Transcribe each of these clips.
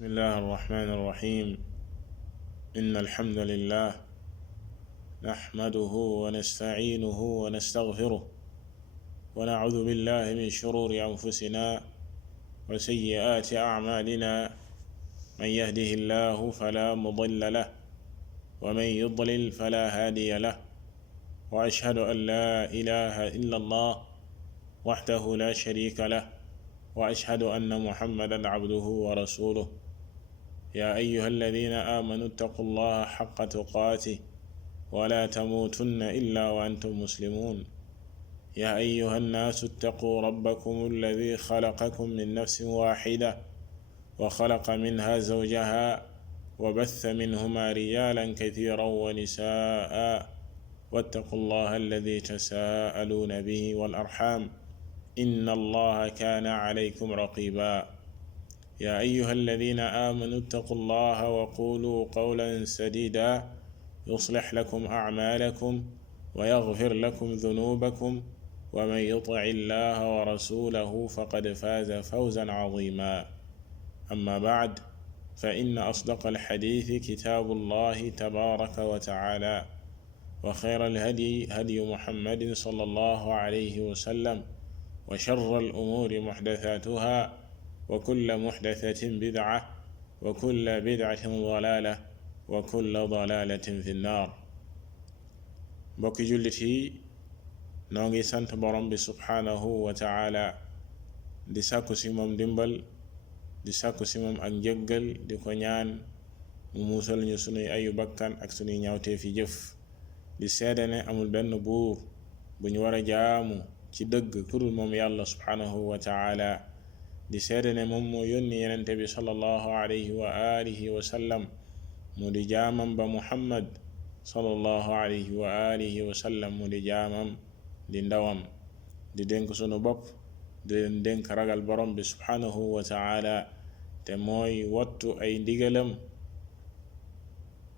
بسم الله الرحمن الرحيم إن الحمد لله نحمده ونستعينه ونستغفره ونعوذ بالله من شرور أنفسنا وسيئات أعمالنا من يهده الله فلا مضل له ومن يضلل فلا هادي له وأشهد أن لا إله إلا الله وحده لا شريك له وأشهد أن محمدا عبده ورسوله يا أيها الذين آمنوا اتقوا الله حق تقاته ولا تموتن إلا وأنتم مسلمون يا أيها الناس اتقوا ربكم الذي خلقكم من نفس واحدة وخلق منها زوجها وبث منهما رجالا كثيرا ونساء واتقوا الله الذي تساءلون به والأرحام إن الله كان عليكم رقيبا يا أيها الذين آمنوا اتقوا الله وقولوا قولا سديدا يصلح لكم أعمالكم ويغفر لكم ذنوبكم ومن يطع الله ورسوله فقد فاز فوزا عظيما أما بعد فإن أصدق الحديث كتاب الله تبارك وتعالى وخير الهدي هدي محمد صلى الله عليه وسلم وشر الأمور محدثاتها وكل محدثة بدعة وكل بدعة ضلالة وكل ضلالة في النار بوكي جلتي نونغي سانت بروم بي سبحانه وتعالى دي ساكو سيمم ديمبال دي ساكو سيمم اك جيغال دي كو ñaan mu musal ñu sunuy ayu bakkan ak sunuy ñaawte fi jëf di seedane amul benn buur bu ñu war a jaamu ci dëgg kurul moom yàlla subhanahu wa ta'ala di seede ne moom moo yónni yenente bi sallallahu alayhi wa alihi wa sallam mu di jaamam ba muhammad sallallahu alayhi wa alihi wa sallam mu di jaamam di ndawam di dénk sunu bopp di leen dénk ragal borom bi subhanahu wa ta'ala te mooy wattu ay ndigalam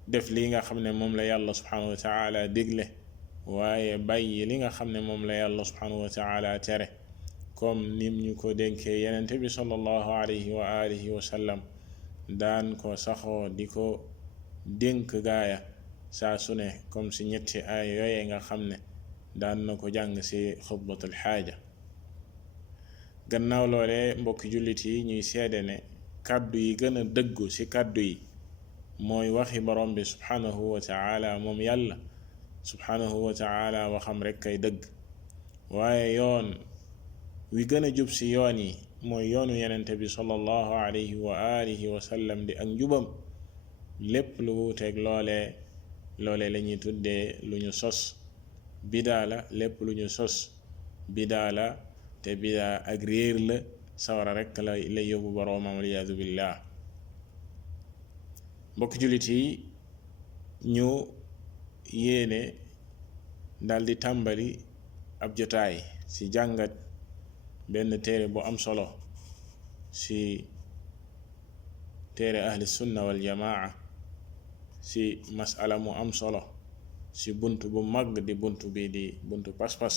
def li nga xam ne moom la yàlla subhanahu wa ta'ala digle waaye bàyyi li nga xam ne moom la yàlla subhanahu wa ta'ala tere comme nim ñu ko dénkee yenente bi sallallahu alayhi wa alihi wa sallam daan ko saxoo di ko dénk gaaya saa su ne comme si ñetti ay yooye nga xam ne daan na ko jàng si xutbatul xaaja gannaaw loole mbokki jullit yi ñuy seede ne kàddu yi gën a dëggu ci kàddu yi mooy waxi borom bi subhanahu wa ta'ala moom yàlla subhanahu wa ta'ala waxam rek kay dëgg waaye yoon wi gën a jub ci yoon yi mooy yoonu yenente bi sallallahu alayhi wa alihi wa sallam di ak njubam lépp lu wuuteeg loole la ñuy tuddee lu ñu sos bidaa la lépp lu ñu sos bidaa la te bidaa ak réer la sawara rek la yóbbu boroomam aliyaadu billah mbokk jullit yi ñu yéene daldi tàmbali ab jotaay ci jàngat benn téere bu am solo ci téere ahli sunna wal jamaa ci masala mu am solo ci bunt bu mag di bunt bi di buntu pas-pas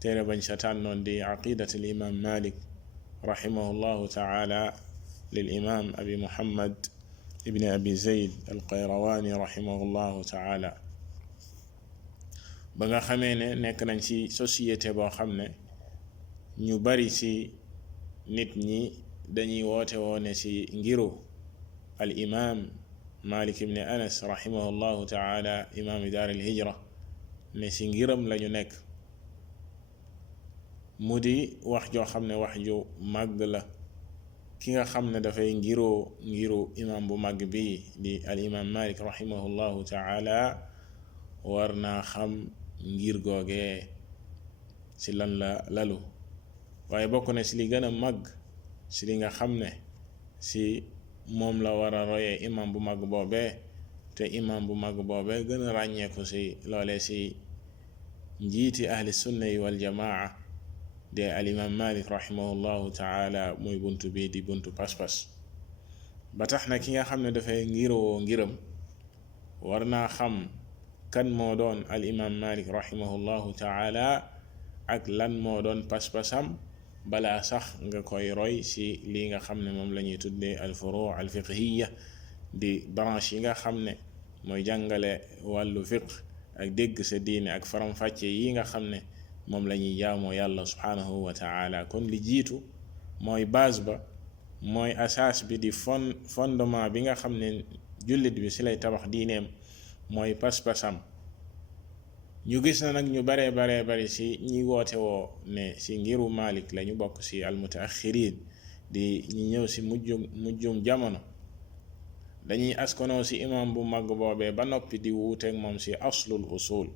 téere bañ sa tànnoon di aqidat al imam malik rahimahullahu taala lil imam abi muhammad ibn abi zayd al qayrawani rahimahullahu taala ba nga xamee ne nekk nañ ci société boo xam ne ñu bari ci nit ñi dañuy woote woone ci ngiru al imam malik ibn anas rahimahullahu taala imam dar al hijra ne ci ngiram lañu nekk mu di wax joo xam ne wax ju màgg la ki nga xam ne dafay ngiru imam bu màgg bi di al imam malik rahimahullahu taala war naa xam ngir googee ci lan la lalu waaye bokk na ci li gën a màgg ci li nga xam ne ci moom la war a royee imam bu màgg boobee te imam bu màgg boobee gën a ràññeeku ci loolee ci njiiti ahli sunna yi wal jamaa de al imam malik rahimahullahu taala muy buntu bi di buntu pas-pas ba tax na ki nga xam ne dafay ngiroo ngiram war naa xam kan moo doon al imam malik rahimahullahu taala ak lan moo doon pas-pasam balaa sax nga koy roy si lii nga xam ne moom la ñuy tuddee al furu' al fiqhiyya di branche yi nga xam ne mooy jàngale wàllu fiqh ak dégg sa diine ak faram-fàcce yi nga xam ne moom la ñuy jaamoo yàlla subhanahu wa ta'ala. kon li jiitu mooy base ba mooy asaas bi di fondement bi nga xam ne jullit bi si lay tabax diineem mooy pas-pasam. ñu gis na nag ñu baree bari si ñi woote woo ne si ngiru Malik la ñu bokk si al mutaaxirin di ñi ñëw si mujjum jamono dañuy askanoo si imam bu mag boobee ba noppi di wuuteeg moom si aslul usul,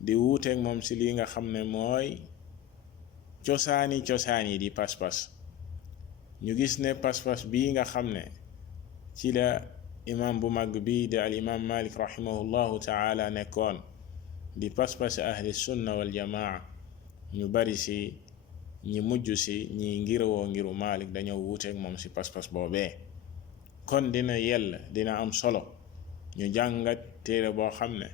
di wuuteeg moom si lii nga xam ne mooy cosaan yi di pas-pas. ñu gis ne pas-pas bii nga xam ne ci la imam bu mag bii di al imam Malik rahimahullahu taala nekkoon di pas-pas ahli sunna wal jamaa, ñu bari si ñi mujj si ñi ngirowoo ngiru Malik dañoo wuuteeg moom si pas-pas boobee. kon dina dina am solo ñu jàngat téere boo xam ne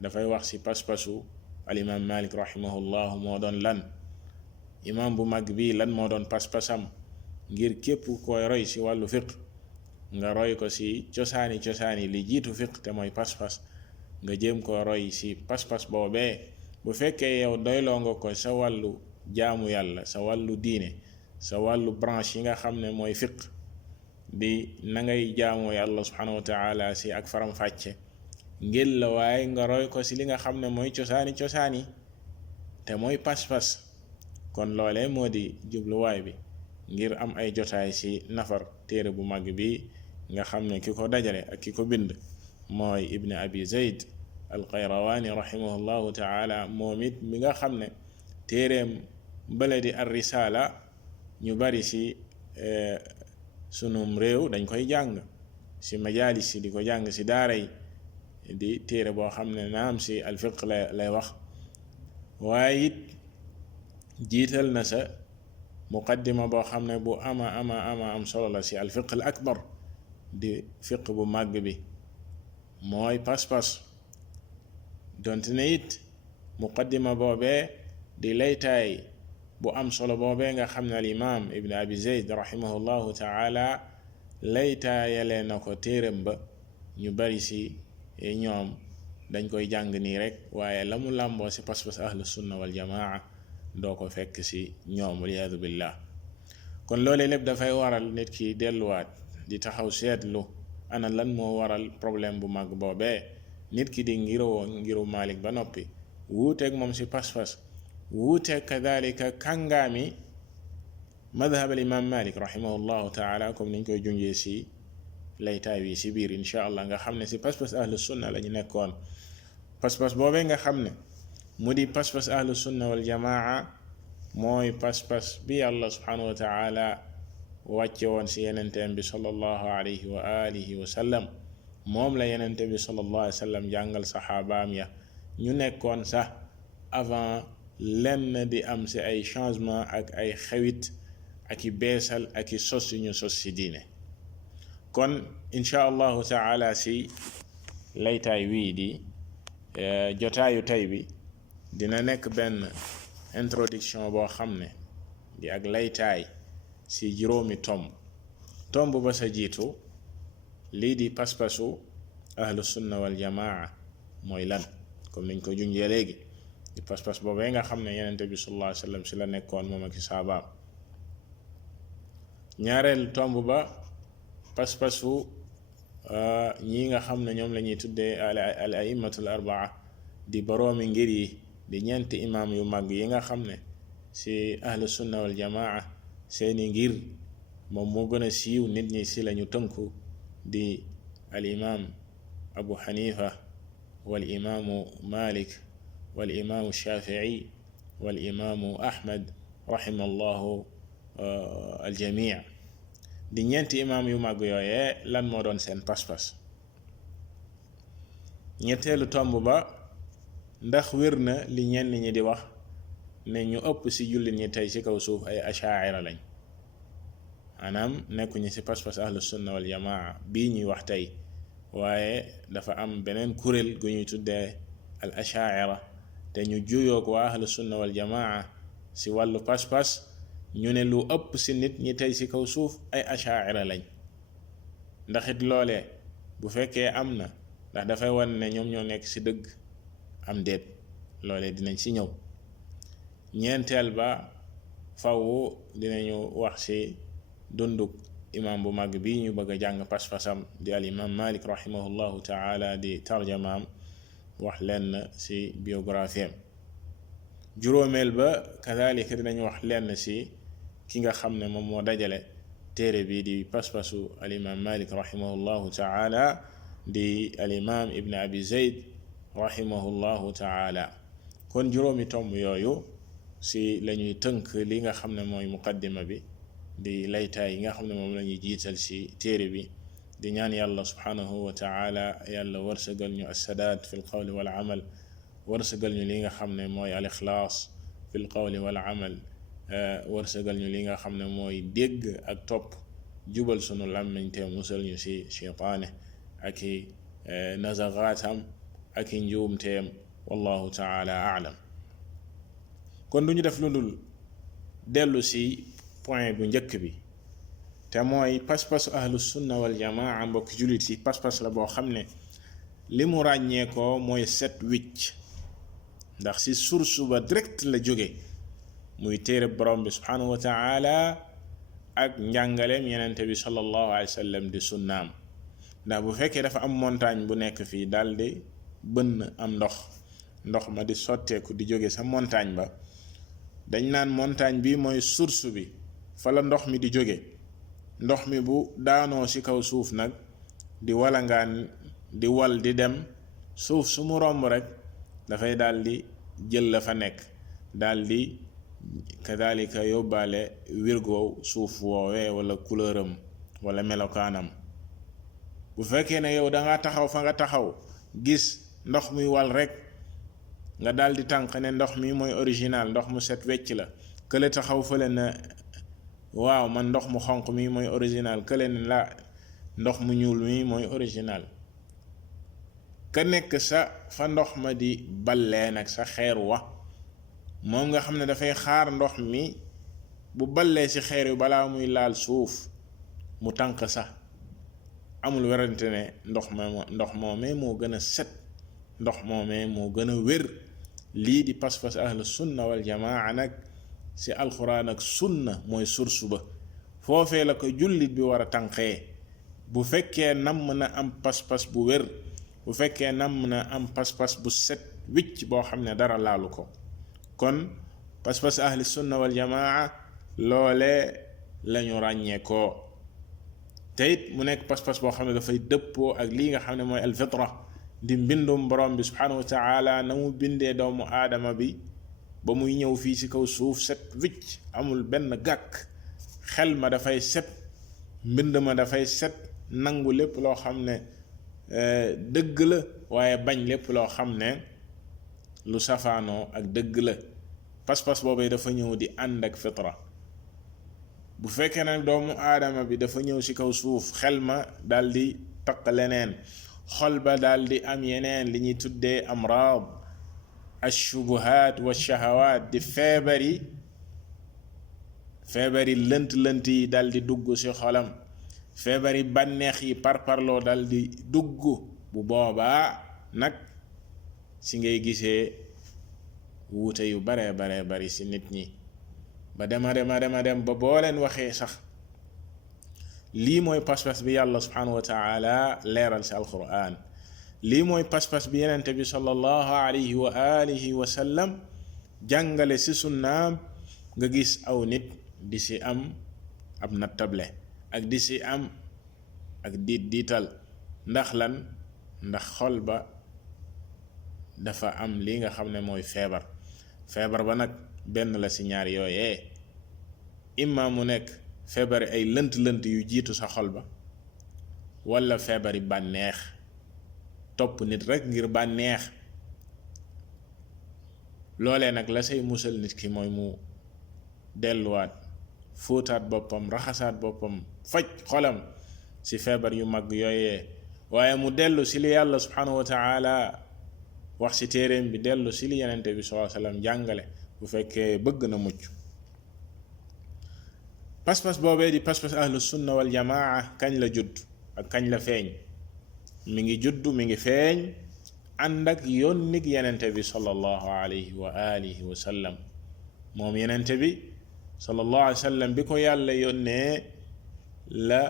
dafay wax si pas-pasu al imam Malik rahimahullahu moo doon lan, imam bu mag bii lan moo doon pas-pasam, ngir képp koy roy si wàllu fiqh nga roy ko si cosaani li jiitu fiqh te mooy pas-pas, nga jéem ko roy si pas-pas boobee. bu fekkee yow doyloo nga ko sa wàllu jaamu yàlla, sa wàllu diine, sa wàllu branche yi nga xam ne mooy fiqh di na ngay jaamoo yàlla subhanahu wa ta'ala si ak faram-fàcce, ngir la waaye nga roy ko si li nga xam ne mooy cosaani te mooy pas-pas. kon loolee moo di jubluwaay bi ngir am ay jotaay si nafar téere bu mag bi nga xam ne ki ko dajale ak ki ko bind mooy ibn abi zayd al qayrawani rahimahullahu taala. moom it mi nga xam ne téereem bale di ar risala ñu bari si sunum réew dañ koy jàng si majalis yi di ko jàng si daara yi, di téere boo xam ne naam si al fiqh lay wax, waaye it jiital na sa muqaddima boo xam ne bu ama am solo la si al fiqh al akbar di fiqh bu màgg bi mooy pas-pas. donte ne it muqaddima boobee di laytaay bu am solo boobee nga xam ne al imam ibn abi zayd rahimahullahu taala laytaayale na ko téeram ba, ñu bari si ñoom dañ koy jàng nii rek, waaye la mu làmboo si pas-pas ahlu sunna wal jamaa doo ko fekk si ñoom, waliyaadu billah. kon loolee lépp dafay waral nit ki delluwaat di taxaw seetlu ana lan moo waral problème bu mag boobee. nit ki di ngiru Malik ba noppi wuuteeg moom si pas-pas, wuuteeg kadalika kàngaami madhab al imam Malik rahimahullahu taala, comme niñ koy junjee si laytaay wi si biir insha allah, nga xam ne si pas-pas ahlu sunna la ñu nekkoon. pas-pas boobee nga xam ne mu di pas-pas ahlu sunna wal jamaa mooy pas-pas bi yàlla subhanahu wa taala wàcce woon si yenenteem bi sallallahu alayhi wa alihi wa sallam. moom la yenente bi sallallahu alayhi wa sallam jàngal saxaabaam ya, ñu nekkoon sax avant lenn di am si ay changement ak ay xewit ak i beesal ak i sos yu ñu sos si diine. kon insha allahu taala si laytaay wii di jotaayu tey bi dina nekk benn introduction boo xam ne di ak laytaay si juróomi tomb ba sa jiitu lii di pas-pasu ahlu sunna wal jamaa mooy lan, comme niñ ko junjee léegi di pas-pas boobee nga xam ne yenente bi sallallahu alayhi wa sallam si la nekkoon moom ak saabaam. ñaareel tomb ba pas-pasu ñi nga xam ne ñoom la ñuy tuddee al aimmatul arbaa di boroomi ngir yi, di ñeenti imam yu mag yi nga xam ne si ahlu sunna wal jamaa seeni ngir moom moo gën a siiw, nit ñi si lañu tënku, di al imam abu xanifa wal imaamu malik wal imaamu shafii wal imaamu ahmad rahimallahu al jamii. di ñeenti imaam yu mag yooyee lan moo doon seen pas-pas. ñetteelu tomb ba ndax wér na li ñenn ñi di wax ne ñu ëpp ci jullit ñi tey ci kaw suuf ay ashaira lañ, maanaam nekkuñu ci pas-pas ahlu sunna wal jamaa bii ñuy wax tey, waaye dafa am beneen kuréel gu ñuy tuddee al ashaira te ñu juyoog waa ahlu sunna wal jamaa ci wàllu pas-pas ñu ne lu ëpp si nit ñi tey si kaw suuf ay ashaira lañ ndax it loolee bu fekkee am na ndax dafay wan ne ñoom ñoo nekk si dëgg am déet loolee dinañ si ñëw. ñeenteel ba faw dinañu wax si dunduk imam bu mag bi ñu bëgg a jàng pas-pasam di al imam Malik rahimahullahu taala di tarjamaam wax lenn si biographie am. juróomeel ba kadalika dinañu wax lenn si ki nga xam ne moom moo dajale téere bi di pas-pasu al imam Malik rahimahullahu taala di al imam ibn abi zayd rahimahullahu taala. kon juróomi tomb yooyu si lañuy tënk li nga xam ne mooy muqaddima bi di laytaay yi nga xam ne moom la ñuy jiital si téere bi di ñaan yàlla subhanahu wa taala yàlla wërsëgal ñu assadaat fi l qawli wal amal wërsëgal ñu li nga xam ne mooy al ixlaas fi l qawli wal amal wërsëgal ñu li nga xam ne mooy dégg ak topp jubal sunu làmmiñ te musal ñu si cheytaane ak i nazagaatam ak i njuumteem wallahu taala aalam. kon du ñu def lu dul dellu si point bu njëkk bi te mooy pas-pasu ahlu sunna wal jamaa mbokki jullit yi pas-pas la boo xam ne li mu ràññee ko mooy set wicc ndax si source ba direct la jóge muy téere borom bi subhanahu wa taala ak njàngaleem yenente bi sallallahu alayhi wa sallam di sunnaam. ndax bu fekkee dafa am montagne bu nekk fii daldi bënn am ndox ma di sotteeku di jóge sa montagne ba dañ naan montagne bi mooy source bi fa la ndox mi di jóge. ndox mi bu daanoo ci kaw suuf nag di walangaan di wal di dem suuf su mu romb rek dafay daldi jël la fa nekk daldi kadalika yóbbaale wirgoow suuf woowee wala couleuram wala melokaanam. bu fekkee ne yow danga taxaw fa nga taxaw gis ndox muy wal rek nga daldi tànk ne ndox mi mooy original ndox mu set wecc la kële taxaw fële na waaw man ndox mu xonq mi mooy original kële ne la ndox mu ñuul mi mooy original. ka nekk sa fa ndox ma di ballee nag sa xeer wa moom nga xam ne dafay xaar ndox mi bu ballee ci xeer yu balaa muy laal suuf mu tànk sax amul werante ne ndox moomee moo gën a set ndox moomee moo gën a wér. lii di pas-pas ahlu sunna wal jamaa nag ci alxuraan ak sunna mooy source ba foofee la ko jullit bi war a tànqee bu fekkee namm na am pas-pas bu wér bu fekkee namm na am pas-pas bu set wicc boo xam ne dara laalu ko. kon pas-pas ahli sunna wal jamaa loole lañu ràññee ko te it mu nekk pas-pas boo xam ne dafay dëppoo ak lii nga xam ne mooy alfitra di mbindum borom bi subhanahu wa taala na mu bindee doomu aadama bi ba muy ñëw fii ci kaw suuf set wicc amul benn gàkk. xel ma dafay set mbind ma dafay set nangu lépp loo xam ne dëgg la waaye bañ lépp loo xam ne lu safaanoo ak dëgg la. pas-pas boobee dafa ñëw di ànd ak fitra. bu fekkee nag doomu aadama bi dafa ñëw ci kaw suuf xel ma daldi taq leneen xol ba daldi am yeneen li ñuy tuddee amraad ashubuhaat wa shahawaat di feebari lënt yi daldi dugg ci xolam feebari bànneex yi parparloo daldi dugg bu boobaa nag ci ngay gisee wuute yu bare bari ci nit ñi ba dema dem ba boo leen waxee sax lii mooy pas-pas bi yàlla subhanahu wa taala leeral ci alquran lii mooy pas-pas bi yenente bi sallallahu alayhi wa alihi wa sallam jàngale ci sunnaam nga gis aw nit di ci am ab nattable ak di ci am ak diital ndax lan ndax xol ba dafa am li nga xam ne mooy feebar ba nag benn la ci ñaar yooyee imma mu nekk feebari ay lënt yu jiitu sa xol ba walla feebari bànneex topp nit rekk ngir bànneex. loolee nag la say musal nit ki mooy mu delluwaat fóotaat boppam raxasaat boppam faj xolam ci feebar yu mag yooyee waaye mu dellu ci li yàlla subhanahu wa taala wax ci téeréem bi dellu ci li yenente bi sallallahu alayhi wasallam jàngale bu fekkee bëgg na mucc. pas-pas boobee di pas-pas ahlu sunna wal jamaa kañ la judd ak kañ la feeñ? mi ngi judd mi ngi feeñ ànd ak yónnig yenente bi sallallahu alayhi wa alihi wa sallam. moom yenente bi sallallahu alayhi wa sallam bi ko yàlla yónnee la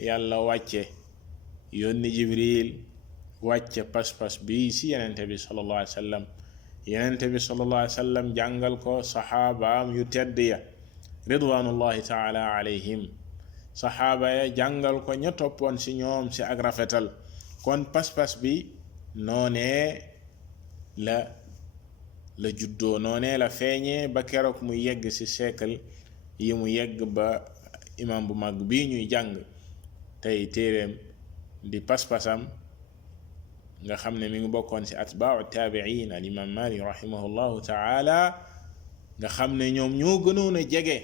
yàlla wàcce yónni jibril wàcce pas-pas bi ci yenente bi sallallahu alayhi wa sallam. yenente bi sallallahu alayhi wa sallam jàngal ko saxaabaam yu tedd ya ridwanullahi taala alayhim. saxaaba ya jàngal ko ña toppoon ci ñoom ci ak rafetal. kon pas-pas bi noonee la juddoo, noonee la feeñee ba keroog mu yegg ci siècle yi mu yegg ba imam bu mag bii ñuy jàng tey téeréem di pas-pasam nga xam ne mi ngi bokkoon ci atbaau taabiin al imam Malik rahimahullahu taala, nga xam ne ñoom ñoo gënoon a jege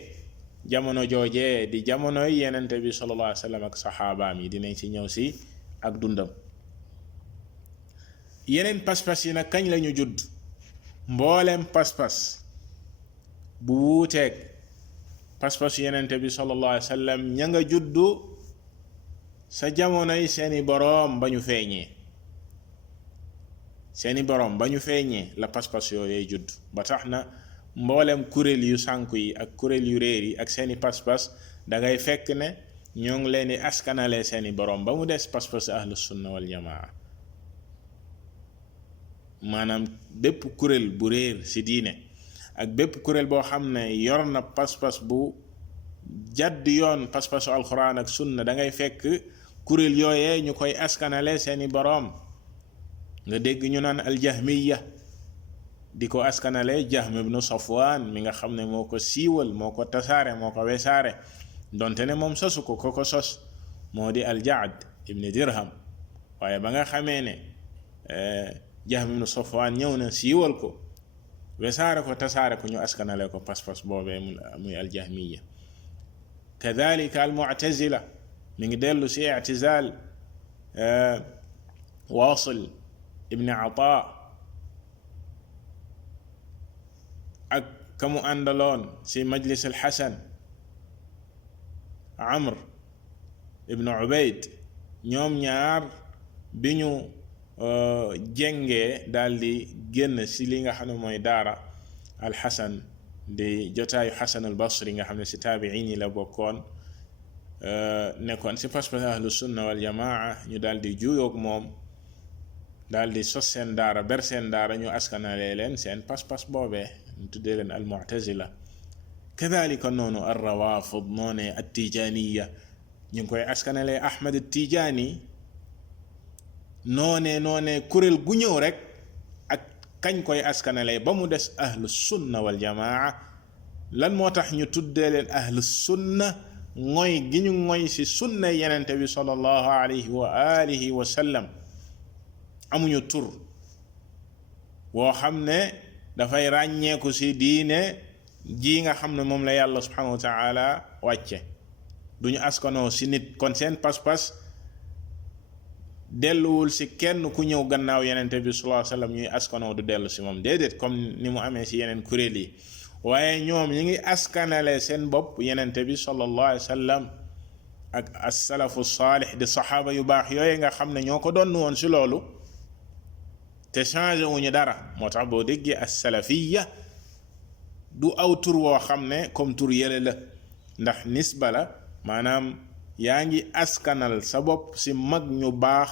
jamono joojee di jamonoy yenente bi sallallahu alayhi wa sallam ak saxaabaam yi. dinañ ci ñëw ci ak dundam. yeneen pas-pas yi nag kañ lañu judd? mboolem pas-pas bu wuuteeg pas-pas yenente bi sallallahu alayhi wa sallam ña nga juddu sa jamonoy seeni boroom ba ñu feeñee. seeni boroom ba ñu feeñee la pas-pas yooyee judd. ba tax na mboolem kuréel yu sànku yi ak kuréel yu réer yi ak seeni pas-pas dangay fekk ne ñoo ngi leen di askanale seeni boroom ba mu des pas-pas ahlu sunna wal jamaa. maanaam bépp kuréel bu réer ci diine ak bépp kuréel boo xam ne yor na pas-pas bu jadd yoon pas-pasu alxuraan ak sunna da ngay fekk kuréel yooyee ñu koy askanale seeni boroom. nga dégg ñu naan aljahmiya di ko askanale Jahm ibnu Safwan mi nga xam ne moo ko siiwal moo ko tasaare moo ko wesaare, donte ne moom sosu ko ko sos moo di aljaad ibni Dirham. waaye ba nga xamee ne Jahm ibnu Safwan ñëw na siiwal ko wesaare ko tasaare ko ñu askanale ko pas-pas boobee muy aljahmiya. kadhalika almu'tazila mi ngi dellu si i'tizal Waasil ibni Ata ak kamu àndaloon si majlis alxasan Amr ibnu Ubayd. ñoom ñaar bi ñu jengee daldi génn si li nga xam ne mooy daara alxasan di jotaayu xasan al basri nga xam ne si taabiin yi la bokkoon, nekkoon si pas-pas ahlu sunna wal jamaa. ñu daldi juuyoog moom daldi sos seen daara ber seen daara ñu askanale leen seen pas-pas boobee ñu tuddee leen al mu'tazila. kadhalika noonu ar rawafid noonee at tijaniya ñu ngi koy askanale Ahmad at Tijani. noonee kuréel gu ñëw rek ak kañ koy askanale ba mu des ahlu sunna wal jamaa. lan moo tax ñu tuddee leen ahlu sunna? ngoy gi ñu ngoy ci sunna yenente bi sallallahu alayhi wa alihi wa sallam. amuñu tur woo xam ne dafay ràññeeku ci diine ji nga xam ne moom la yàlla subhanahu wa taala wàcce. duñu askanoo ci nit, kon seen pas-pas delluwul ci kenn ku ñëw gannaaw yenente bi sallallahu alayhi wa sallam ñuy askanoo du dellu ci moom, déedéet comme ni mu amee ci yeneen kuréel yi. waaye ñoom ñi ngi askanale seen bopp yenente bi sallallahu alayhi wa sallam ak as-salafu saalih di saxaaba yu baax yooyu nga xam ne ñoo ko doon woon ci loolu te changé wuñu dara. moo tax boo déggee as-salafiyya du aw tur woo xam ne comme tur yële la, ndax nisba la, maanaam yaa ngi askanal sa bopp ci mag ñu baax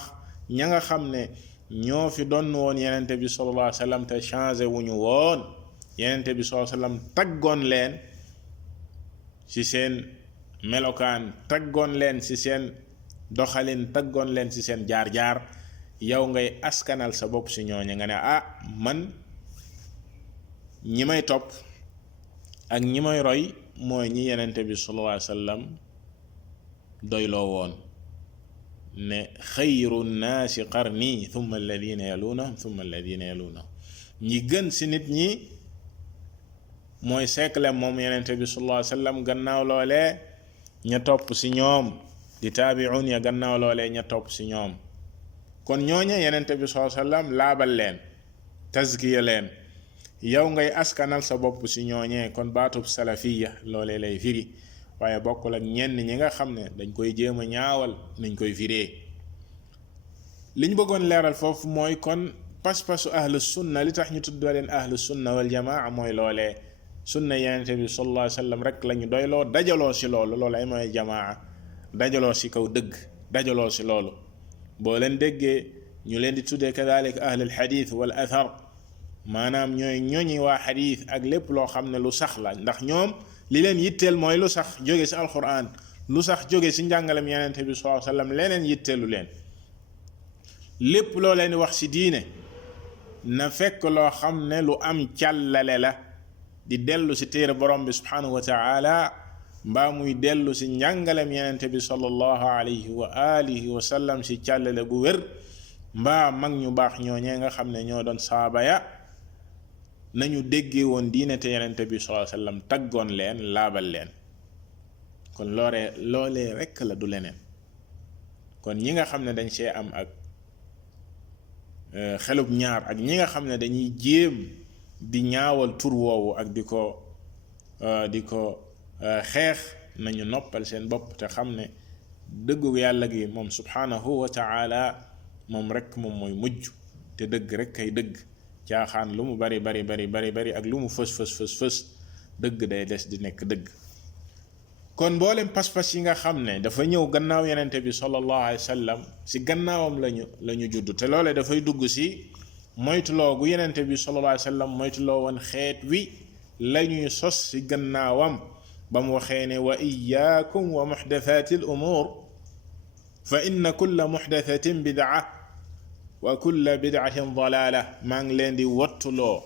ña nga xam ne ñoo fi doon woon yenente bi sallallahu alayhi wa sallam te changé wuñu woon. yenente bi sallallahu alayhi wa sallam taggoon leen ci seen melokaan, taggoon leen ci seen doxalin, taggoon leen ci seen jaar-jaar. yow ngay askanal sa bopp ci ñooñu nga ne man ñi may topp ak ñi may roy mooy ñi yenente bi sallallahu alayhi wa sallam doyloo woon ne xayru nnaasi qarni thumma alladina yalunahum thumma alladina yalunahum. ñi gën ci nit ñi mooy siècle moom yenente bi sallallahu alayhi wa sallam, gannaaw loolee ña topp ci ñoom di taabi'un ya, gannaaw loolee ña topp ci ñoom. kon ñooña yenente bi sallallahu alayhi wa sallam laabal leen, tazkiya leen, yow ngay askanal sa bopp ci ñooñee. kon baatub salafiya loolee lay firi. waaye bokkul ak ñenn ñi nga xam ne dañ koy jéem a ñaawal nañ koy firee. liñ bëggoon leeral foofu mooy kon pas-pasu ahlu sunna li tax ñu tuddoo leen ahlu sunna wal jamaa mooy loolee sunna yenente bi sallallahu alayhi wa sallam rek la ñu doyloo dajaloo si loolu ay mooy jamaa dajaloo si kaw dëgg dajaloo si loolu. boo leen déggee ñu leen di tuddee kadalika ahlul xadiis wal athar maanaam ñooy ñoñi waa xadiis ak lépp loo xam ne lu sax la ndax ñoom li leen yitteel mooy lu sax jóge si alquran lu sax jóge si njàngalem yenente bi sallallahu alayhi wa sallam leneen yitteelu leen. lépp loo leen di wax ci diine na fekk loo xam ne lu am càllale la di dellu ci téere borom bi subhanahu wa taala mbaa muy dellu ci njàngalem yenente bi sallallahu alayhi wa alihi wa sallam ci càllale bu wér mbaa mag ñu baax ñooñee nga xam ne ñoo doon saaba ya nañu déggee woon diine te yenente bi sallallahu alayhi wa sallam taggoon leen laabal leen. kon loolee rekk la du leneen. kon ñi nga xam ne dañ see am ak xelub ñaar ak ñi nga xam ne dañuy jéem di ñaawal tur woowu ak di ko xeex nañu noppal seen bopp te xam ne dëggu yàlla gi moom subhanahu wa taala moom rek moom mooy mujj te dëgg rek kay dëgg. caaxaan lu mu bari ak lu mu fës dëgg day des di nekk dëgg. kon mboolem pas-pas yi nga xam ne dafa ñëw gannaaw yenente bi sallallahu alayhi wa sallam si gannaawam lañu judd te loole dafay dugg si moytuloo gu yenente bi sallallahu alayhi wa sallam moytuloo woon xeet wi lañuy sos si gannaawam ba mu waxee ne wa iyaakum wa muxdathati al umur fa inna kulla muxdathatin bid'a wa kulla bid'atin dalaala. maa ngi leen di wattuloo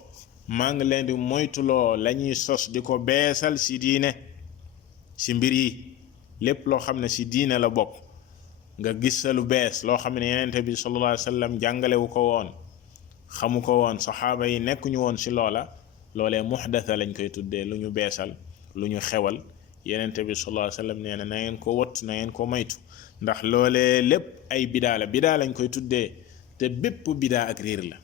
maa ngi leen di moytuloo lañuy sos di ko beesal si diine si mbir yi lépp loo xam ne si diine la bokk nga gis sa lu bees loo xam ne yenente bi sallallahu alayhi wa sallam jàngalewu ko woon xamu ko woon saxaaba yi nekkuñu woon si loolee muxdatha lañ koy tuddee lu ñu beesal lu ñu xewal. yenente bi sallallahu alayhi wa sallam nee na ngeen ko wattu na ngeen ko maytu ndax loolee lépp ay bidaa lañ koy tuddee te bépp bidaa ak réer la.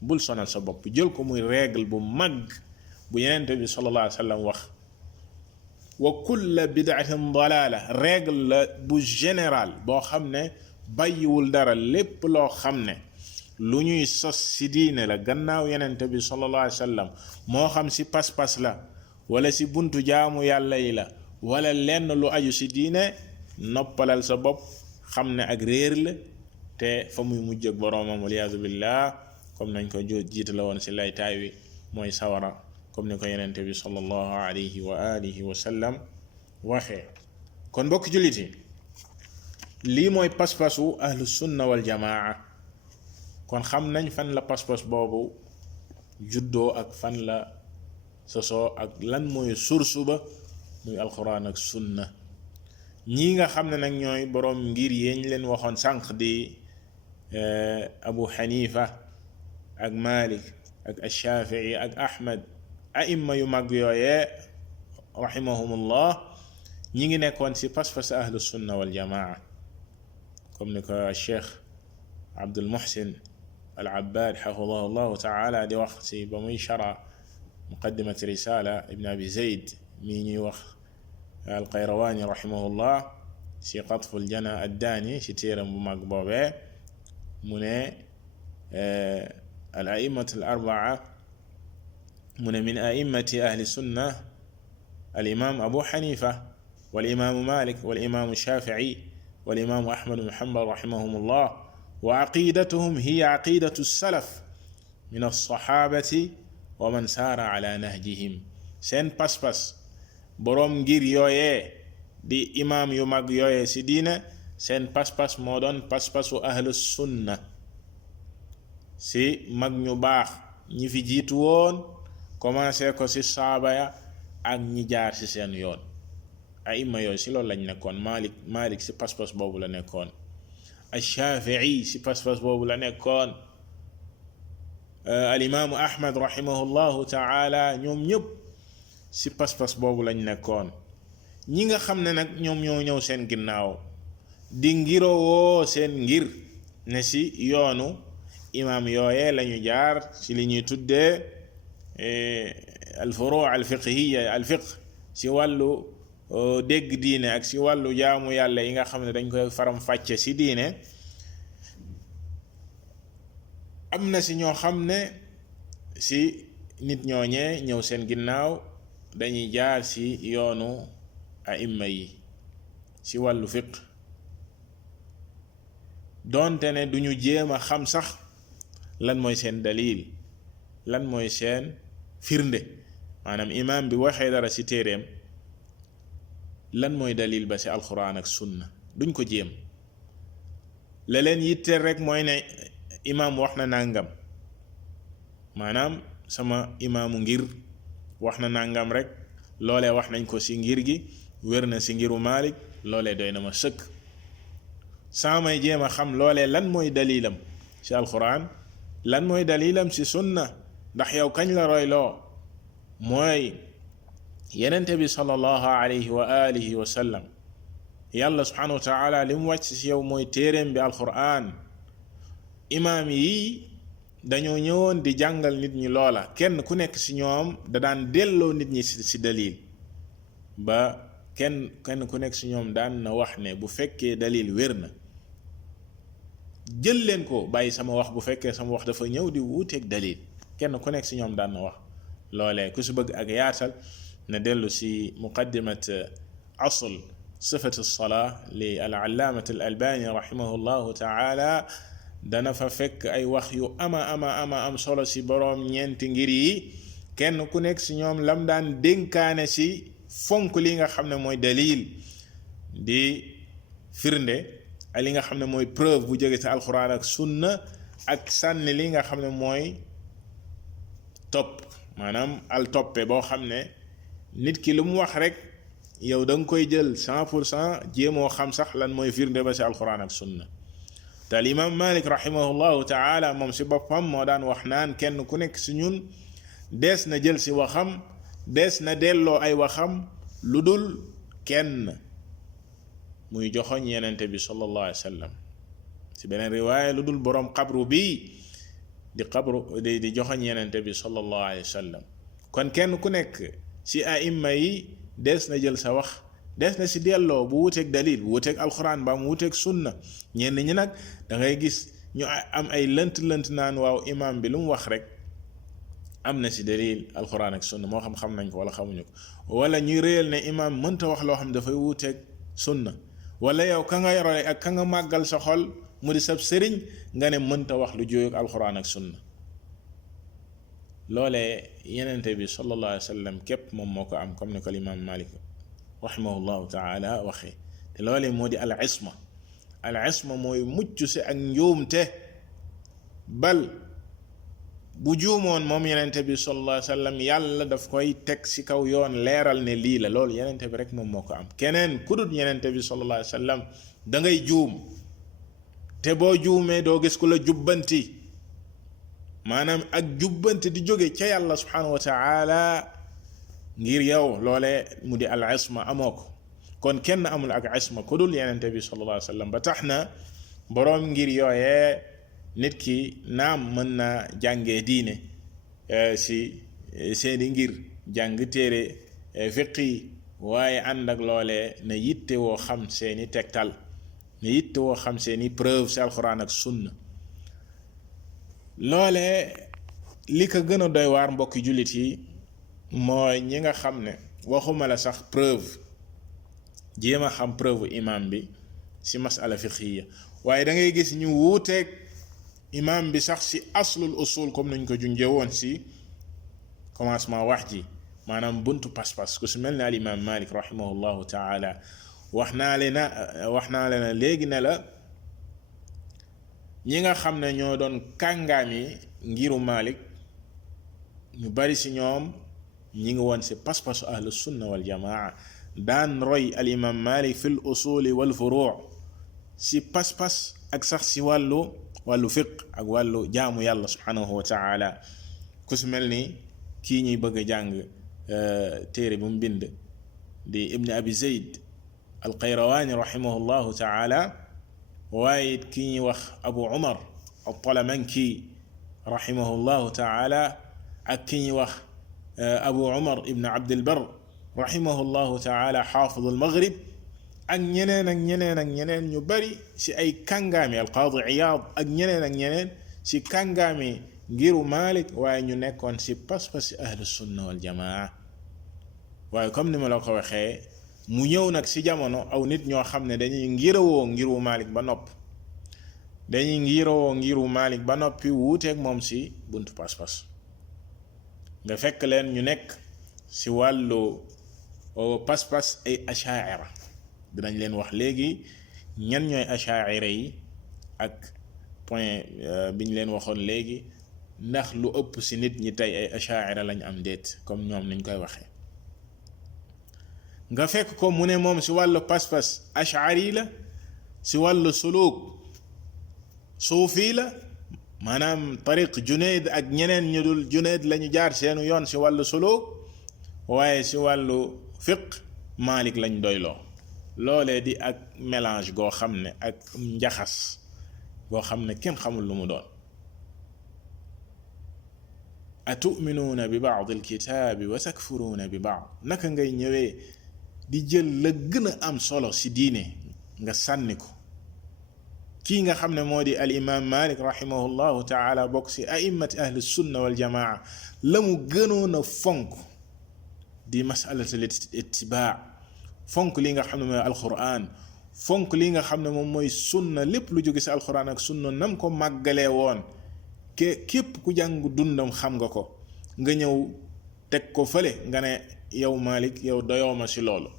bul sonal sa bopp jël ko muy règle bu mag bu yenente bi sallallahu alayhi wa sallam wax. wa kulla bid'atin dalaala règle la bu général boo xam ne bàyyiwul dara lépp loo xam ne lu ñuy sos ci diine la gannaaw yenente bi sallallahu alayhi wa sallam moo xam ci pas-pas la wala ci buntu jaamu yàlla yi la wala lenn lu aju ci diine noppalal sa bopp xam ne ak réer la te fa muy mujj ak boroomam waliyaazu billah comme nañ ko jiitala woon ci laytaay wi mooy sawara comme ni ko yenente bi sallallahu alayhi wa alihi wa sallam waxee. kon mbokk jullit yi lii mooy pas-pasu ahlu sunna wal jamaa. kon xam nañ fan la pas-pas boobu juddoo ak fan la sosoo ak lan mooy source ba muy alquran ak sunna. ñii nga xam ne nag ñooy boroom ngir yeñ leen waxoon sànq di Abu Hanifa ak Malik ak Ashafii ak Ahmad aimma yu mag yooyee rahimahumullah ñi ngi nekkoon ci pas-pas ahlu sunna wal jamaa comme ni ko Cheikh Abdul Muhsin al Abbad xafidahu llahu taala di wax ci ba muy shara muqaddimat risala ibn abi zayd mii ñuy wax al Qayrawani rahimahullah ci qatful jana addaani ci téeram bu mag boobee mu ne al a'immatu al arbaa mu ne min a'immati ahli sunna al imam abu xanifa wal imaamu malik wal imaamu shafii wal imaamu ahmad ibn hanbal rahimahumullah wa aqidatuhum hiya aqidatu salaf min alsaxaabati wa man saara ala nahjihim. seen pas-pas boroom ngir yooyee di imaam yu mag yooyee ci diine seen pas-pas moo doon pas-pasu ahlu sunna ci mag ñu baax ñi fi jiitu woon commencé ko ci saaba ya ak ñi jaar ci seen yoon. aima yooyu ci loolu lañ nekkoon. Malik ci pas-pas boobu la nekkoon. Ash-Shafi'i ci pas-pas boobu la nekkoon. al imaamu Ahmad rahimahullahu taala ñoom ñëpp ci pas-pas boobu lañ nekkoon. ñi nga xam ne nag ñoom ñoo ñëw seen ginnaaw di ngirowoo seen ngir ne ci yoonu imaam yooyee lañu jaar ci li ñuy tuddee al furu' al fiqhiyya al fiqh ci wàllu dégg diine ak si wàllu jaamu yàlla yi nga xam ne dañ koy faram fàcce si diine am na si ñoo xam ne si nit ñooñee ñëw seen ginnaaw dañuy jaar si yoonu aimma yi si wàllu fiq doonte ne duñu jéem a xam sax lan mooy seen dalil lan mooy seen firnde maanaam imaam bi waxee dara si téeréem lan mooy dalil ba si alquran ak sunna duñ ko jéem la leen yitteel rek mooy ne imaam wax na nàngam maanaam sama imaamu ngir wax na nàngam rek loolee wax nañ ko si ngir gi wér na si ngiru Maalik loolee doy na ma sëkk saa may jéem a xam loolee lan mooy dalilam si alquran lan mooy dalilam si sunna ndax yow kañ la royloo mooy yenente bi sallallahu alayhi wa alihi wa sallam yàlla subhanahu wa taala li mu wàcc si yow mooy téeréem bi alquran imaam yi dañoo ñëwoon di jàngal nit ñi loola kenn ku nekk si ñoom da daan delloo nit ñi si dalil ba kenn ku nekk si ñoom daan na wax ne bu fekkee dalil wér na jël leen ko bàyyi sama wax bu fekkee sama wax dafa ñëw di wuuteeg dalil kenn ku nekk si ñoom daan na wax loolee ku si bëgg ak yaatal na dellu si muqaddimat asl sifat as-salaa li al-allaamat al-albaani rahimahullahu taala dana fa fekk ay wax yu ama am solo si boroom ñeenti ngir yi kenn ku nekk si ñoom lam daan dénkaane si fonk li nga xam ne mooy dalil di firnde ak li nga xam ne mooy preuve bu jóge ci alquran ak sunna ak sànni li nga xam ne mooy topp maanaam al toppe boo xam ne nit ki lu mu wax rek yow da nga koy jël 100% jéemoo xam sax lan mooy firnde ba ci alquran ak sunna te al imam Malik rahimahullahu taala moom si boppam moo daan wax naan kenn ku nekk si ñun dees na jël si waxam dees na delloo ay waxam lu dul kenn muy joxoñ yenente bi sallallahu alayhi wa sallam si beneen riwaaya lu dul boroom xabru bi di joxoñ yenente bi sallallahu alayhi wa sallam kon kenn ku nekk si aimma yi dees na jël sa wax des na si delloo bu wuteeg dalil bu wuteeg alxuraan ba mu wuteeg sunna ñenn ñi nag da ngay gis ñu am ay lënt naan waaw imam bi lu mu wax rek am na si dalil alxuraan ak sunna moo xam nañ ko wala xamuñu ko wala ñuy réyal ne imam mënta wax loo xam dafay wuteeg sunna wala yow ka nga roy ak ka nga màggal sa xol mu di sab sëriñ nga ne mënta wax lu jóoyog alxuraan ak sunna loolee yenente bi sallallahu alayhi wa sallam képp moom moo ko am comme ni ko imam Malik rahimahullahu taala waxee te loolee moo di al isma mooy mucc si ak njuumte bal bu juumoon moom yenente bi sallallahu alayhi wa sallam yàlla daf koy teg si kaw yoon leeral ne lii la loolu yenente bi rek moom moo ko am keneen ku dul yenente bi sallallahu alayhi wa sallam da ngay juum te boo juumee doo gis ku la jubbanti maanaam ak jubbanti di jóge ca yàlla subhanahu wa taala ngir yow loole mu di al isma amoo ko kon kenn amul ak isma ku dul yenente bi sallallahu alayhi wa sallam ba tax na boroom ngir yooyee nit ki naam mën na jàngee diine si seeni ngir jàng téere fiqi waaye ànd ak loolee na yitte woo xam seeni tegtal na yitte woo xam seeni preuve si alxuraan ak sunna loolee li ko gën a doy waar mbokki jullit yi mooy ñi nga xam ne waxuma la sax preuve jéem a xam preuve imam bi si masala fiqhiya waaye da ngay gis ñu wuuteeg imam bi sax si aslul usul comme nañ ko junjee woon si commencement wax ji maanaam buntu pas-pas ku si mel ne al imam Malik rahimahullahu taala wax naa leen léegi ne la ñi nga xam ne ñoo doon kàngaami ngiru Malik ñu bari si ñoom ñi ngi woon si pas-pasu ahlu sunna wal jamaa daan roy al imam Malik fil usuli wal furu' si pas-pas ak sax si wàllu fiq ak wàllu jaamu yàlla subhanahu wa taala ku si mel ni kii ñuy bëgg a jàng téere bu mu bind di ibn abi zayd al qayrawaani rahimahullahu taala waaye it kii ñuy wax abu umar al talamanki rahimahullahu taala ak kii ñuy wax abu umar ibn abdil bar rahimahullahu taala xaafidul maghrib ak ñeneen ak ñeneen ak ñeneen ñu bari ci ay kàngaami alqaadi Iyaad ak ñeneen ak ñeneen ci kàngaami ngiru Malik waaye ñu nekkoon ci pas-pasi ahlu sunna wal jamaa waaye comme ni ma la ko waxee mu ñëw nag ci jamono aw nit ñoo xam ne dañuy ngirawoo ngiru Malik ba nopp dañuy ngirawoo ngiru Malik ba noppi wuuteeg moom ci buntu pas-pas nga fekk leen ñu nekk ci wàllu pas-pas ay ashaira dinañ leen wax léegi ñan ñooy ashaira yi ak point bi ñu leen waxoon léegi ndax lu ëpp ci nit ñi tey ay ashaira lañ am déet comme ñoom niñ koy waxee nga fekk ko mu ne moom ci wàllu pas-pas ashari la ci wàllu suluk suufi la maanaam tariq Junayd ak ñeneen ñu dul Junayd lañu jaar seenu yoon ci wàllu suluk waaye ci wàllu fiq Malik lañ doyloo loolee di ak mélange goo xam ne ak njaxas goo xam ne kenn xamul lu mu doon atuminuuna bi baad alkitaabi wa takfuruuna bi baad naka ngay ñëwee di jël la gën a am solo ci diine nga sànni ko kii nga xam ne moo di al imam Malik rahimahullahu taala bokk ci a'immati ahli sunna wal jamaa la mu gënoon a fonk di masalatul ittibaa fonk li nga xam ne mooy alquran fonk li nga xam ne moom mooy sunna lépp lu jóge ci alquran ak sunna nam ko màggalee woon képp ku jàng dundam xam nga ko nga ñëw teg ko fële nga ne yow Malik yow doyoo ma ci loolu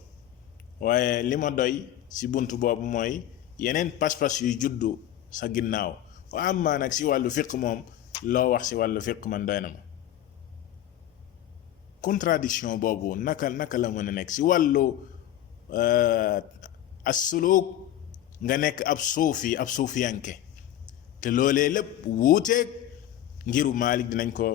waaye li ma doy ci bunt boobu mooy yeneen pas-pas yuy juddu sa ginnaaw wa amma nag ci wàllu fiq moom loo wax ci wàllu fiq man doy na ma contradiction boobu naka la mën a nekk ci wàllu as-suluk nga nekk ab suufiyanke te loolee lépp wuuteeg ngiru Malik dinañ ko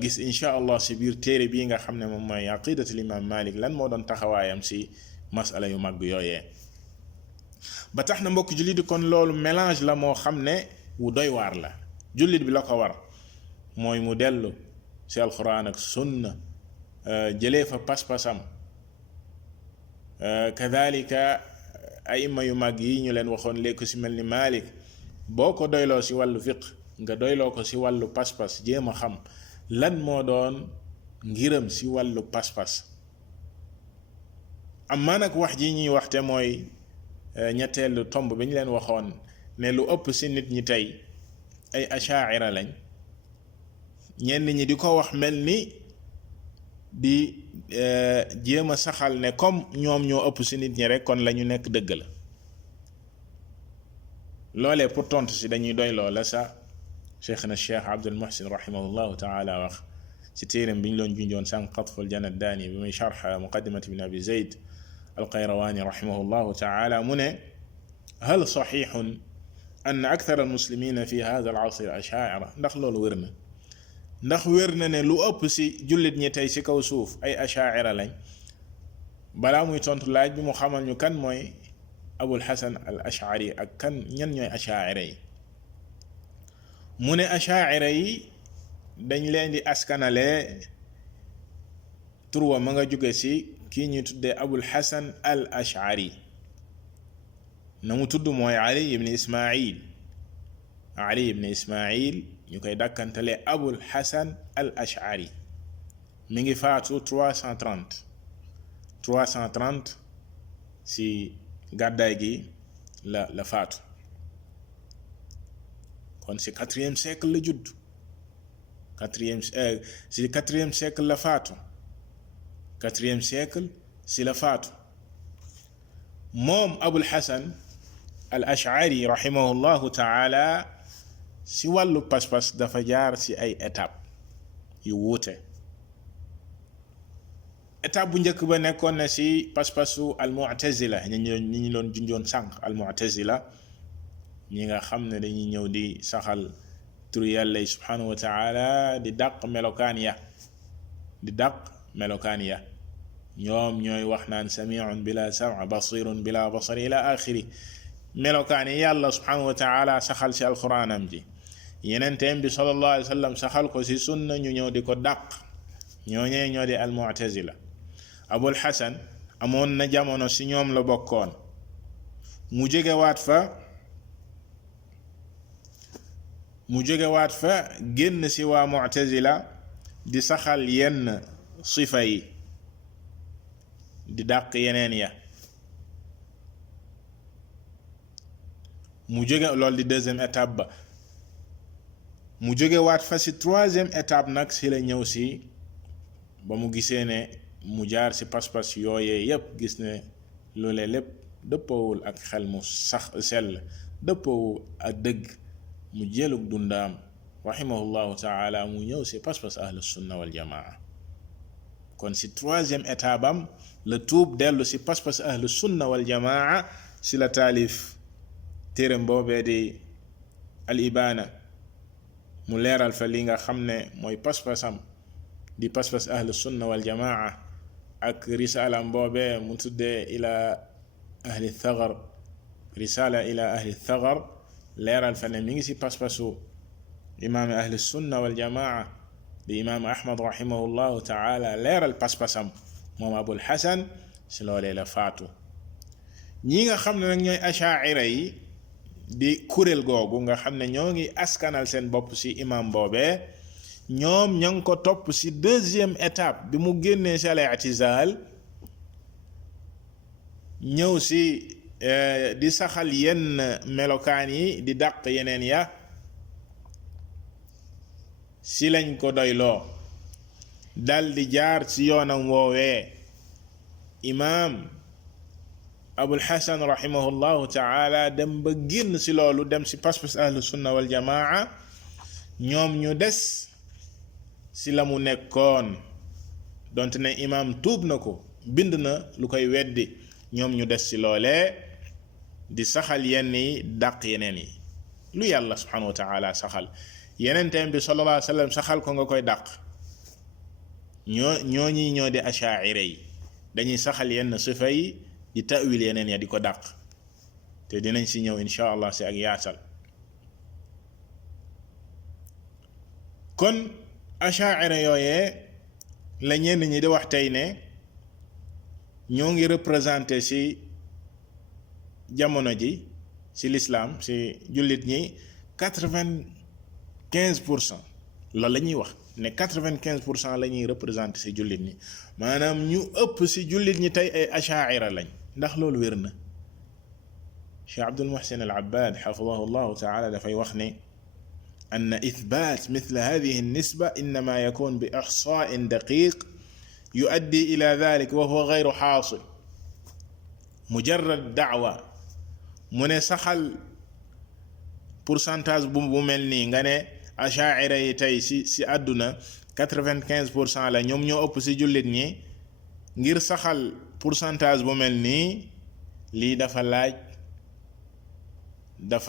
gis insha allah ci biir téere bii nga xam ne moom mooy aqidatul imam Malik lan moo doon taxawaayam ci masala yu mag yooyee ba tax na mbokk jullit kon loolu mélange la moo xam ne wu doy waar la jullit bi la ko war mooy mu dellu ci alquran ak sunna jëlee fa pas-pasam kadhalika aima yu mag yi ñu leen waxoon léegi ci mel ni Malik boo ko doyloo ci wàllu fiq nga doyloo ko ci wàllu pas-pas jéem a xam lan moo doon ngiram ci wàllu pas-pas amma nag wax ji ñuy waxte mooy ñetteelu tomb bi ñu leen waxoon ne lu ëpp ci nit ñi tey ay ashaira lañ ñenn ñi di ko wax mel ni di jéem a saxal ne comme ñoom ñoo ëpp ci nit ñi rek kon la ñu nekk dëgg la loolee pour tontu ci dañuy doy loola sa cheikhna cheikh Abdul Muhsin rahimahullahu taala wax ci téeram bi ñu loon junjoon sànq Qatful Janad Daani bi muy sharx muqaddimat ibn Abi Zayd al-Qayrawani rahimahullahu taala mu ne hal saxiixun an akthar al-muslimina fi hadha al-asr ashaa'ira ndax loolu wér na ndax wér na ne lu ëpp ci jullit ñi tey ci kaw suuf ay ashaa'ira lañ balaa muy tontu laaj bi mu xamal ñu kan mooy Abul Hasan al Ash'ari ak kan ñan ñooy ashaa'ira yi mu ne ashaa'ira yi dañ leen di askanale turwa ma nga jóge ci kii ñuy tuddee Abul Hasan al Ash'ari na mu tudd mooy Ali ibn Ismail ñu koy dàkkantale Abul Hasan al Ash'ari mi ngi faatu 330 ci gàddaay gi la faatu kon ci 4e siècle la judd ci 4e siècle la faatu 4e siècle ci la faatu moom Abul Hasan al Ash'ari rahimahullahu taala ci wàllu pas-pas dafa jaar ci ay étape yu wuute étape bu njëkk ba nekkoon na ci pas-pasu al mu'tazila ñi ñu doon junjoon sànq al mu'tazila ñi nga xam ne dañuy ñëw di saxal turu yàlla yi subhanahu wa taala di dàq melokaan ya ñoom ñooy wax naan sami'un bila sam' basirun bila basar ila axiri melokaan yi yàlla subhanahu wa taala saxal ci alquranam ji yenenteem bi sallallahu alayhi wa sallam saxal ko ci sunna ñu ñëw di ko dàq ñooñee ñoo di al mu'tazila Abul Hasan amoon na jamono si ñoom la bokkoon mu jógewaat fa génn si waa Mu'tazila di saxal yenn sifa yi di dàq yeneen ya mu jóge loolu di deuxième étape ba mu jógewaat fa si troisième étape nag si la ñëw si ba mu gisee ne mu jaar si pas-pas yooyee yépp gis ne loolee lépp dëppoowul ak xel mu sax sell dëppoowul ak dëgg mu jëlug dundaam rahimahullahu taala mu ñëw si pas-pas ahlu sunna wal jamaa kon si troisième étape am la tuub dellu si pas-pas ahlu sunna wal jamaa si la taalif téeram boobee di al ibaana mu leeral fa li nga xam ne mooy pas-pasam di pas-pas ahlu sunna wal jamaa ak risaalam boobee mu tuddee ila ahli thagar risala ila ahli thagar leeral fa ne mi ngi si pas-pasu imaam ahli sunna wal jamaa di imaam ahmad rahimahullahu taala leeral pas-pasam moom Abul Hasan si loolee la faatu. ñi nga xam ne nag ñooy ashaira yi di kuréel googu nga xam ne ñoo ngi askanal seen bopp si imam boobee ñoom ña ngi ko topp si deuxième étape bi mu génnee si al-i'tizal ñëw si di saxal yenn melokaan yi di dàq yeneen ya si lañ ko doyloo dal di jaar ci yoonam woowee imaam Abul Hasan rahimahullahu taala dem ba génn si loolu dem si pas-pas ahlu sunna wal jamaa ñoom ñu des si la mu nekkoon donte ne imaam tuub na ko bind na lu koy weddi ñoom ñu des si loolee di saxal yenn yi dàq yeneen yi lu yàlla subhanahu wa taala saxal yeneen teem bi sallallahu alayhi wa sallam saxal ko nga koy dàq ñoo di ashaira yi dañuy saxal yenn sifa yi di tawil yeneen ya di ko dàq te dinañ si ñëw insha allah si ak yaatal. kon ashaira yooyee la ñenn ñi di wax tey ne ñoo ngi représenté si jamono ji si l'islam si jullit ñi 95% loolu la ñuy wax ne 95% la ñuy représenté si jullit ñi maanaam ñu ëpp si jullit ñi tey ay ashaira lañ ndax loolu wér na. Cheikh Abdul Muhsin al Abbad xafidahu llahu taala dafay wax ne أن إثبات مثل هذه النسبة إنما يكون بإحصاء دقيق يؤدي إلى ذلك وهو غير حاصل مجرد دعوة من سخل pourcentage bu mel nii nga ne achaira yi tey si àdduna 95% la ñoom ñoo ëpp si jullit ñi ngir saxal pourcentage bu mel nii lii dafa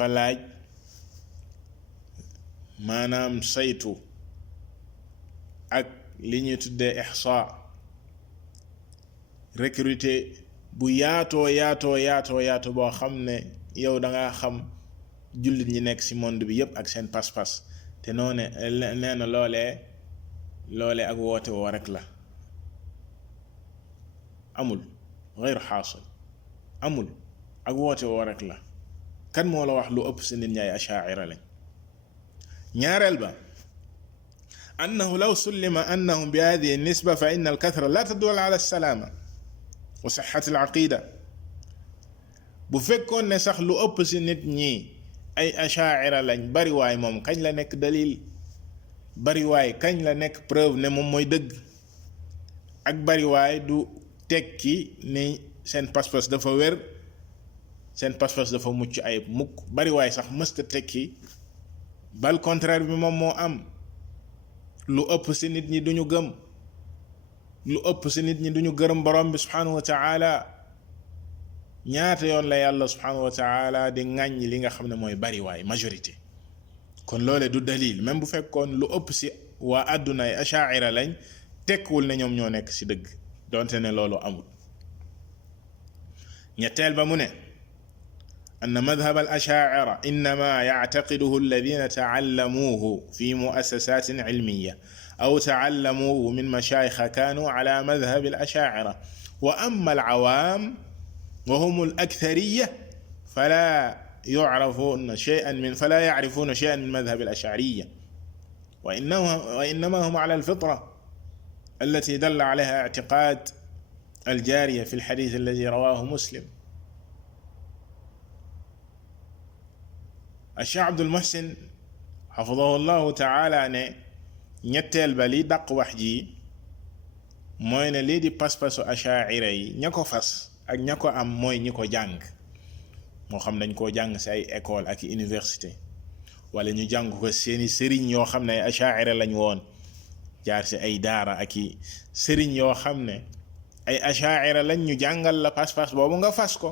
laaj maanaam saytu ak li ñuy tuddee ihsa recruter bu yaatoo boo xam ne yow da nga xam jullit ñi nekk ci monde bi yépp ak seen pas-pas te noone nee na loolee ak woote woo rek la amul ghayr xaasil amul ak woote woo rek la kan moo la wax lu ëpp ci nit ñay ashaira lañ. ñaareel ba annahu law sullima annahum bi hadihi nisba fa inna al-kathra la tadullu ala as-salama wa sihhat al-aqida bu fekkoon ne sax lu ëpp ci nit ñi ay ashaira lañ bariwaay moom kañ la nekk dalil bariwaay kañ la nekk preuve ne moom mooy dëgg ak bariwaay du tekki ni seen pas-pas dafa wér seen pas-pas dafa mucc ayib mukk bariwaay sax mësta tekki bal contraire bi moom moo am lu ëpp ci nit ñi duñu gëm lu ëpp ci nit ñi duñu gërëm borom bi subhanahu wa ta'ala ñaata yoon la yàlla subhanahu wa ta'ala di ŋàññ li nga xam ne mooy bariwaay majorité kon loole du dalil même bu fekkoon lu ëpp ci waa àdduna ay ashaira lañ tekkiwul ne ñoom ñoo nekk ci dëgg donte ne loolu amul. ñetteel ba mu ne أن مذهب الأشاعرة إنما يعتقده الذين تعلموه في مؤسسات علمية أو تعلموا من مشايخ كانوا على مذهب الأشاعرة. وأما العوام وهم الأكثرية فلا يعرفون شيئا من مذهب الأشعرية، وإنما هم على الفطرة التي دل عليها اعتقاد الجارية في الحديث الذي رواه مسلم. الشيخ عبد المحسن حفظه الله تعالى ne ñetteel ba li dàq wax ji mooy ne lii di pas-pasu achaira yi ña ko fas ak ña ko am mooy ñi ko jàng, moo xam dañ koo jàng ci ay école ak université, wala ñu jàng ko seeni sëriñ yoo xam ne ay achaira lañ woon, jaar ci ay daara ak i sëriñ yoo xam ne ay achaira lañ, ñu jàngal la pas-pas boobu nga fas ko.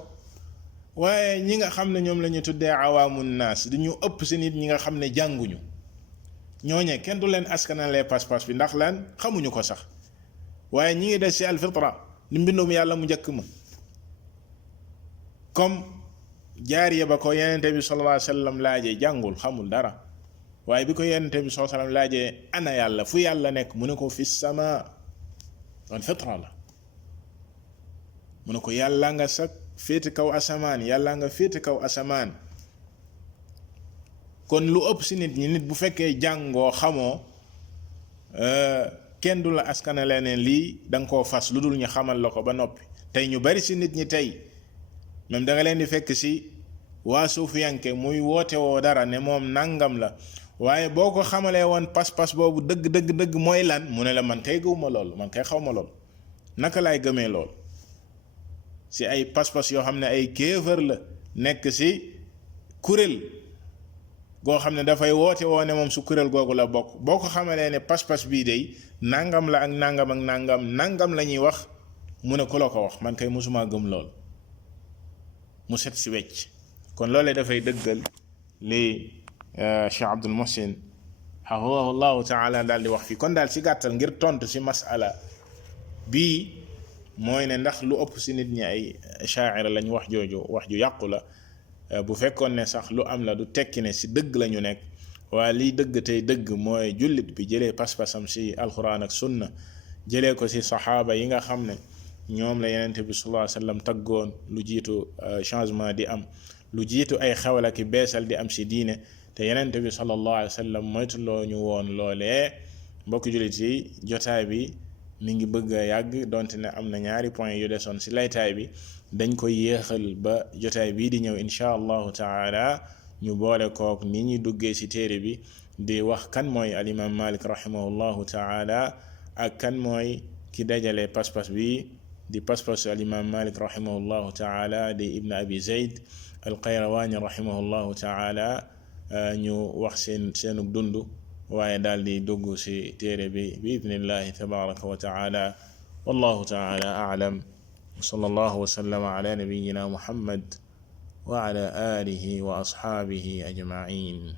waaye ñi nga xam ne ñoom la ñu tuddee awaamun naas du ñu ëpp ci nit ñi nga xam ne jànguñu, ñooñe kenn du leen askanalee pas-pas bi ndax lan xamuñu ko sax, waaye ñi ngi des ci alfitra li mbindum yàlla mu njëkk ma. comme jaariya ba ko yenente bi sallallahu alayhi wasallam laajee jàngul xamul dara, waaye bi ko yenente bi sallallahu alayhi wasallam laajee ana yàlla fu yàlla nekk mu ne ko fi sama, kon fitra la. mu ne ko yàlla nga sa féete kaw asamaan, yàlla nga féete kaw asamaan. kon lu ëpp ci nit ñi, nit bu fekkee jàngoo xamoo, kenn du la askanale ne lii da nga koo fas lu dul ñu xamal la ko ba noppi. tey ñu bari ci nit ñi tey même da nga leen di fekk ci waa suufiyanke muy woote woo dara ne moom nangam la, waaye boo ko xamalee woon pas-pas boobu dëgg mooy lan, mu ne la man kay gëwuma lool, man kay xawma lool, naka laay gëmee lool? ci ay pas-pas yoo xam ne ay kéefër la, nekk ci kuréel goo xam ne dafay woote woo ne moom su kuréel googu la bokk. boo ko xamalee ne pas-pas bii day nangam la ak nangam ak nangam la ñuy wax, mu ne ku la ko wax, man kay mosuma gëm lool, mu set ci wecc. kon loolee dafay dëggal li Cheikh Abdul Muhsin xafidahu llahu taala daal di wax fii. kon daal ci gàttal ngir tontu ci masala bii mooy ne ndax lu ëpp ci nit ñi ay shaa'ira lañ, wax jooju wax ju yàqu la. bu fekkoon ne sax lu am la du tekki ne ci dëgg la ñu nekk, waaye liy dëgg tey dëgg mooy jullit bi jëlee pas-pasam ci alquran ak sunna, jëlee ko ci saxaaba yi nga xam ne ñoom la yenente bi sallallahu alayhi wasallam taggoon lu jiitu changement di am, lu jiitu ay xewal ak beesal di am ci diine, te yenente bi sallallahu alayhi wasallam moytuloo ñu woon loolee. mbokki jullit yi, jotaay bi mi ngi bëgg a yàgg, donte ne am na ñaari point yu desoon ci laytaay bi, dañ koy yéexal ba jotaay bii di ñëw insha allahu taala, ñu boole kook ni ñuy duggee ci téere bi di wax kan mooy al imam Malik rahimahullahu taala, ak kan mooy ki dajale pas-pas bi di pas-pas al imam Malik rahimahullahu taala di ibn abi zayd al qayrawani rahimahullahu taala. ñu wax seenu dund, waaye daal di dugg ci téere bi idnillahi tabaraka wa taala. wallahu taala a'lam. صلى الله وسلم على نبينا محمد وعلى آله وأصحابه أجمعين.